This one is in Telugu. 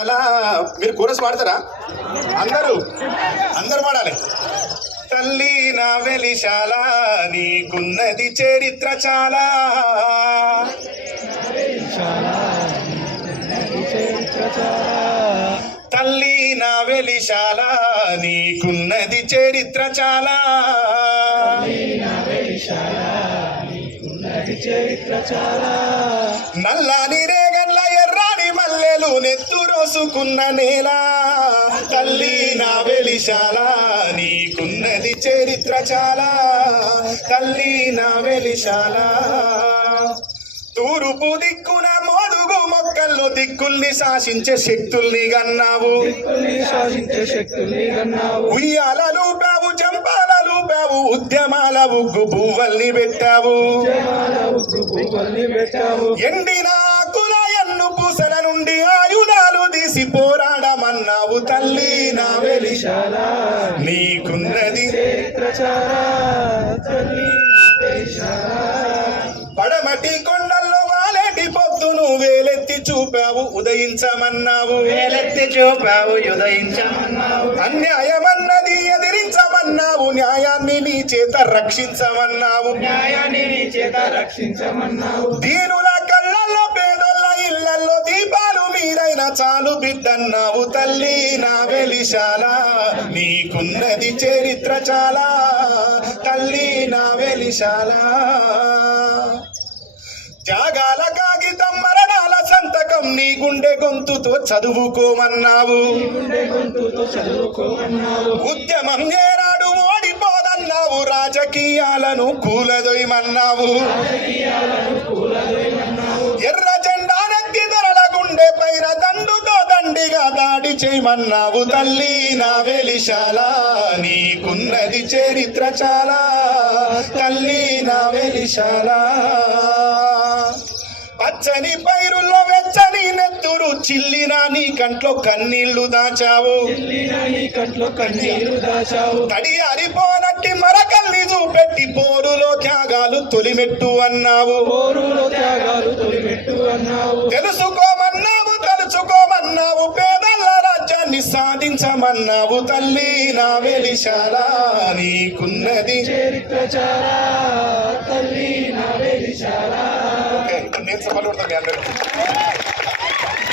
అలా మీరు కోరస్ పాడతారా? అందరూ అందరూ పాడాలి. తల్లి నా వెలిశాల నీకున్నది చరిత్ర చాలా. తల్లి నా వెలిశాల నీకున్నది చరిత్ర చాలా. నల్లాని నీరే ఎర్రాని మల్లెలు నెత్తురోసుకున్న నేల తల్లి నా వెలిశాల నీకున్నది చరిత్ర చాలా. తల్లి నా వెలిశాల. తూర్పు దిక్కున మోదుగు మొక్కల్లో దిక్కుల్ని శాసించే శక్తుల్ని గన్నావు. ఉయ్యాలలు పావు చంపాలలు పావు ఉద్యమాల ఉగ్గు పువ్వల్ని పెట్టావు. ఎండిన నుండి ఆయుధాలు తీసి పోరాడమన్నావు తల్లి నా వెలిశాల నీకున్నది పడమటి కొండల్లో వాలేటి పొద్దును వేలెత్తి చూపావు ఉదయించమన్నావు. వేలెత్తి చూపావు ఉదయించమన్నావు. అన్యాయమన్నది ఎదిరించమన్నావు న్యాయాన్ని నీ చేత రక్షించమన్నావు. న్యాయాన్ని నీ చేత రక్షించమన్నావు. దీనుల చాలు బిడ్డన్నావు తల్లి నా వెలిశాల. నీకున్నది చరిత్ర చాలా. తల్లి నా వెలిశాల. త్యాగాల కాగితం మరణాల సంతకం నీ గుండె గొంతుతో చదువుకోమన్నావు. ఉద్యమం ఏనాడు ఓడిపోదన్నావు. రాజకీయాలను కూలదొయమన్నావు. ఎర్ర చేయమన్నావు తల్లి నా వెలిశాల. నీకున్నది చరిత్ర చాలా. తల్లి నా వెలిశాల. పచ్చని పైరుల్లో వెచ్చని నెత్తురు చిల్లిన నీ కంట్లో కన్నీళ్ళు దాచావు. కంట్లో కన్నీరు దాచావు. తడి అరిపోనట్టి మరకల్ని చూపెట్టి పోరులో త్యాగాలు తొలిమెట్టు అన్నావు. పోరులో త్యాగాలు తొలిపెట్టు అన్నావు. తెలుసుకోమన్నావు సాధించమన్నావు తల్లి నా వెలిశాల నీకున్నది. చరిత్ర చారా తల్లి నా వెలిశారా. నేను సభలు కొడతాను అందరికీ.